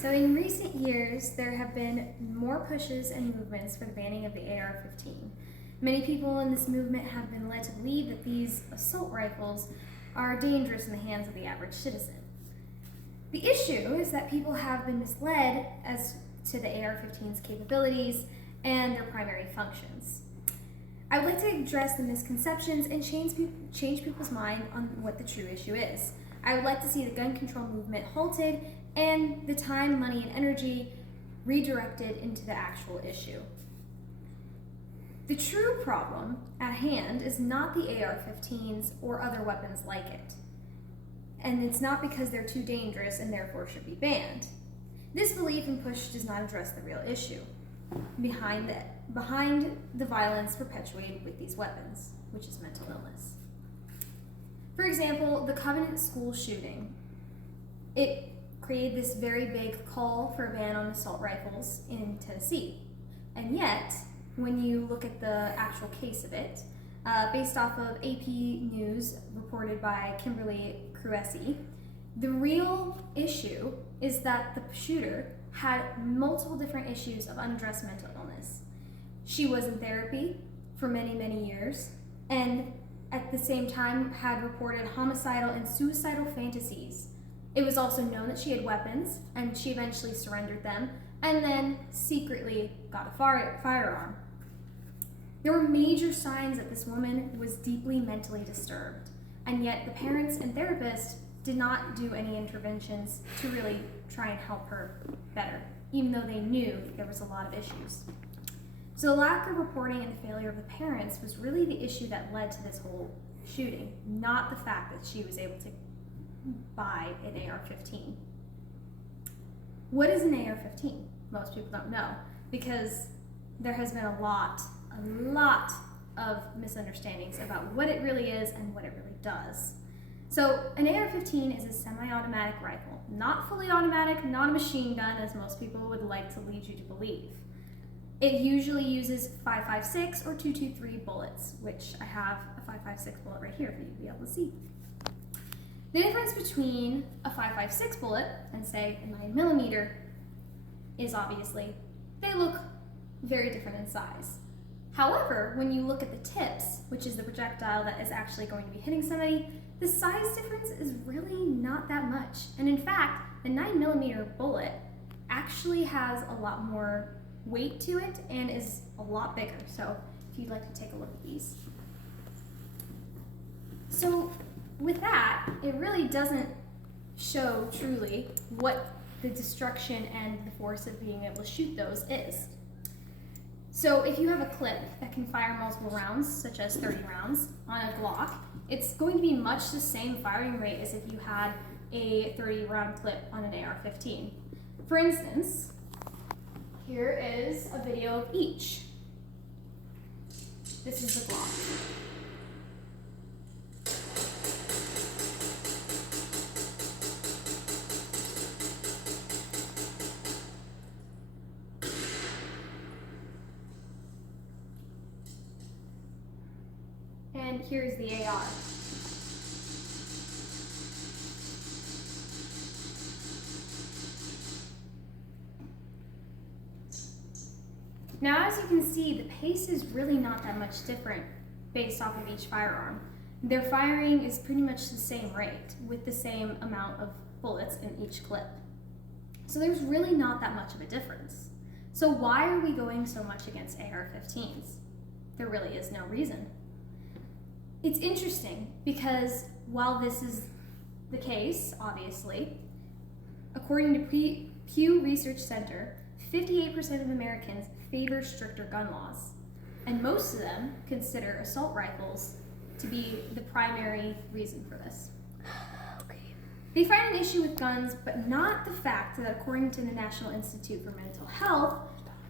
So in recent years, there have been more pushes and movements for the banning of the AR-15. Many people in this movement have been led to believe that these assault rifles are dangerous in the hands of the average citizen. The issue is that people have been misled as to the AR-15's capabilities and their primary functions. I would like to address the misconceptions and change people's mind on what the true issue is. I would like to see the gun control movement halted and the time, money, and energy redirected into the actual issue. The true problem at hand is not the AR-15s or other weapons like it. And it's not because they're too dangerous and therefore should be banned. This belief and push does not address the real issue behind the violence perpetuated with these weapons, which is mental illness. For example, the Covenant School shooting. It created this very big call for a ban on assault rifles in Tennessee. And yet, when you look at the actual case of it, based off of AP News reported by Kimberly Cruesi, the real issue is that the shooter had multiple different issues of unaddressed mental illness. She was in therapy for many, many years, and at the same time had reported homicidal and suicidal fantasies. It was also known that she had weapons, and she eventually surrendered them, and then secretly got a firearm. There were major signs that this woman was deeply mentally disturbed, and yet the parents and therapists did not do any interventions to really try and help her better, even though they knew there was a lot of issues. So the lack of reporting and the failure of the parents was really the issue that led to this whole shooting, not the fact that she was able to buy an AR-15. What is an AR-15? Most people don't know, because there has been a lot of misunderstandings about what it really is and what it really does. So an AR-15 is a semi-automatic rifle, not fully automatic, not a machine gun as most people would like to lead you to believe. It usually uses 5.56 or 223 bullets, which I have a 5.56 bullet right here for you to be able to see. The difference between a 5.56 bullet and say a 9mm is obviously they look very different in size. However, when you look at the tips, which is the projectile that is actually going to be hitting somebody, the size difference is really not that much. And in fact, the 9mm bullet actually has a lot more weight to it and is a lot bigger. So if you'd like to take a look at these. So with that, it really doesn't show truly what the destruction and the force of being able to shoot those is. So if you have a clip that can fire multiple rounds, such as 30 rounds, on a Glock, it's going to be much the same firing rate as if you had a 30-round clip on an AR-15. For instance, here is a video of each. This is the Glock. And here's the AR. Now, as you can see, the pace is really not that much different based off of each firearm. Their firing is pretty much the same rate with the same amount of bullets in each clip. So there's really not that much of a difference. So why are we going so much against AR-15s? There really is no reason. It's interesting because while this is the case, obviously, according to Pew Research Center, 58% of Americans favor stricter gun laws, and most of them consider assault rifles to be the primary reason for this. Okay. They find an issue with guns, but not the fact that according to the National Institute for Mental Health,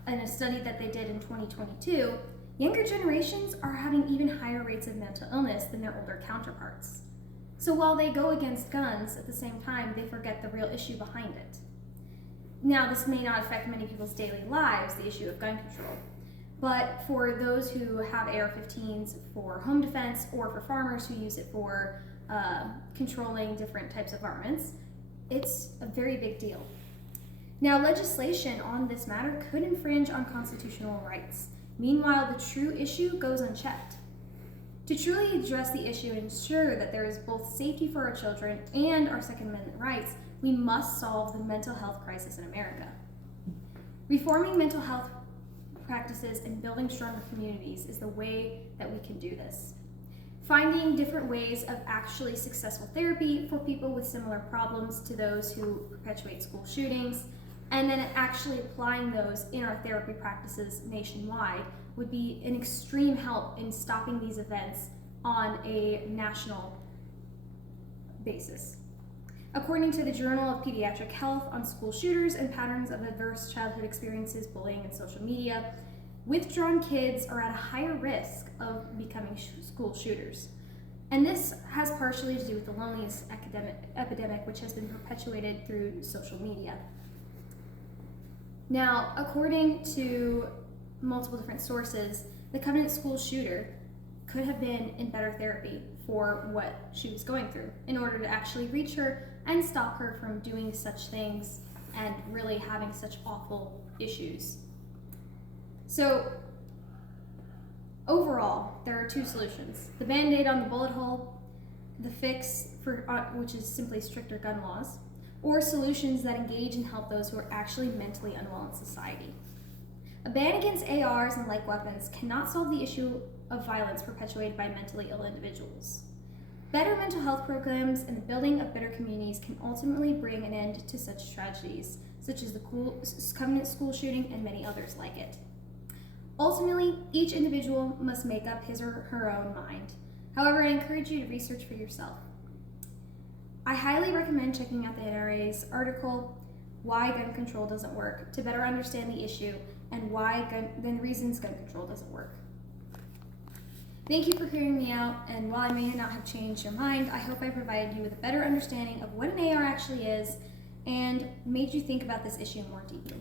in a study that they did in 2022, younger generations are having even higher rates of mental illness than their older counterparts. So while they go against guns, at the same time, they forget the real issue behind it. Now, this may not affect many people's daily lives, the issue of gun control, but for those who have AR-15s for home defense or for farmers who use it for controlling different types of varmints, it's a very big deal. Now, legislation on this matter could infringe on constitutional rights. Meanwhile, the true issue goes unchecked. To truly address the issue and ensure that there is both safety for our children and our Second Amendment rights, we must solve the mental health crisis in America. Reforming mental health practices and building stronger communities is the way that we can do this. Finding different ways of actually successful therapy for people with similar problems to those who perpetuate school shootings, and then actually applying those in our therapy practices nationwide would be an extreme help in stopping these events on a national basis. According to the Journal of Pediatric Health on School Shooters and Patterns of Adverse Childhood Experiences, Bullying, and Social Media, withdrawn kids are at a higher risk of becoming school shooters. And this has partially to do with the loneliness epidemic, which has been perpetuated through social media. Now, according to multiple different sources, the Covenant school shooter could have been in better therapy for what she was going through in order to actually reach her and stop her from doing such things and really having such awful issues. So, overall, there are two solutions. The Band-Aid on the bullet hole, the fix, which is simply stricter gun laws, or solutions that engage and help those who are actually mentally unwell in society. A ban against ARs and like weapons cannot solve the issue of violence perpetuated by mentally ill individuals. Better mental health programs and the building of better communities can ultimately bring an end to such tragedies, such as the Covenant school shooting and many others like it. Ultimately, each individual must make up his or her own mind. However, I encourage you to research for yourself. I highly recommend checking out the NRA's article, Why Gun Control Doesn't Work, to better understand the issue and the reasons gun control doesn't work. Thank you for hearing me out, and while I may not have changed your mind, I hope I provided you with a better understanding of what an AR actually is and made you think about this issue more deeply.